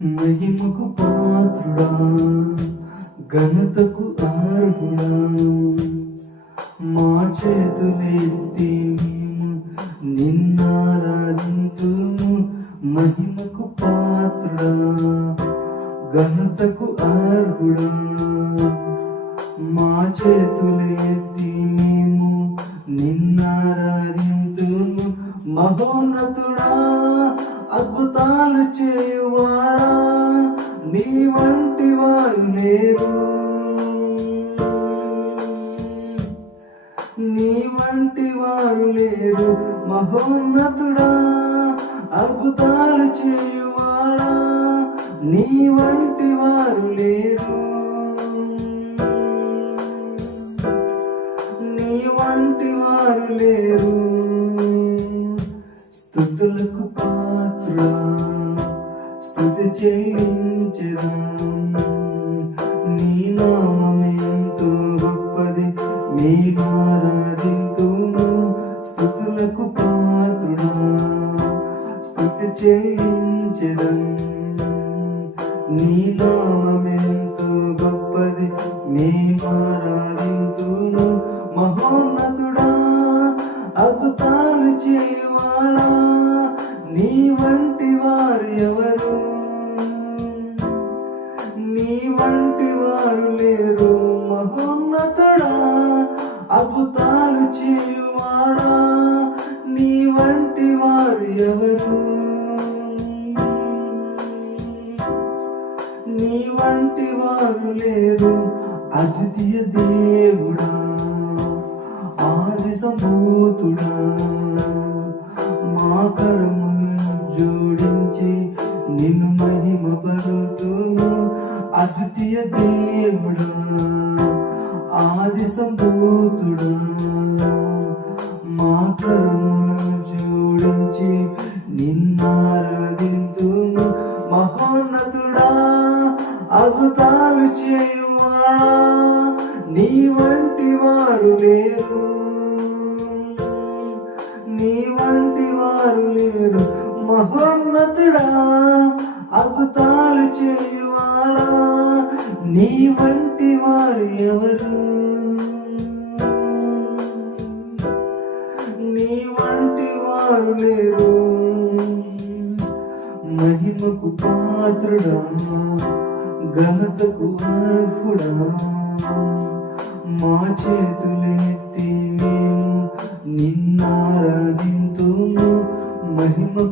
మహిమకు పాత్రుడా, ఘనతకు అర్హుడా, మా చేతులెత్తి మేము నిన్నారాధింతుము. మహిమకు పాత్రుడా, ఘనతకు అర్హుడా, మా చేతులెత్తి మేము నిన్నారాధింతుము. మహోన్నతుడా, అద్భుతాలు చేయువాడా, నీ వంటి వారు లేరు, నీ వంటి వారు లేరు. మహోన్నతుడా, అద్భుతాలు చేయువాడా, నీ వంటి వారు లేరు, నీ వంటి వారు లేరు. స్తుతులకు పాత్రుడా, స్తుతి చెల్లించెదా, నీ నామమెంతో గొప్పది, మేమారాధింతుము. స్తుతులకు పాత్రుడా, స్తుతి చెల్లించెదా, నీ నామమెంతో గొప్పది, మేమారాధింతుము. మహోన్నతుడా, అద్భుతాలు చేయువాడా, నీ వంటి వారు ఎవరు, నీ వంటి వారు లేరు. మహోన్నతుడా, అద్భుతాలు చేయువాడా, నీ వంటి వారు ఎవరు, నీ వంటి వారు లేరు. అద్వితీయ దేవుడా, ఆది సంభూతుడా, మా కరములను జోడించి నిన్ను మహిమపరుతుము. అద్వితీయ దేవుడా, ఆది సంభూతుడా, మా కరములను జోడించి నిన్నారాధింతుము. మహోన్నతుడా, అద్భుతాలు చేయువాడా, నీ వంటి వారు లేరు, నీ వంటి వారు లేరు. మహోన్నతుడా, అద్భుతాలు చేయువాడా, నీ వంటి వారు ఎవరు, నీ వంటి వారు లేరు. మహిమకు పాత్రుడా, ఘనతకు అర్హుడా, మా చేతులెత్తి మేము నిన్నారాధింతుము. మహిమకు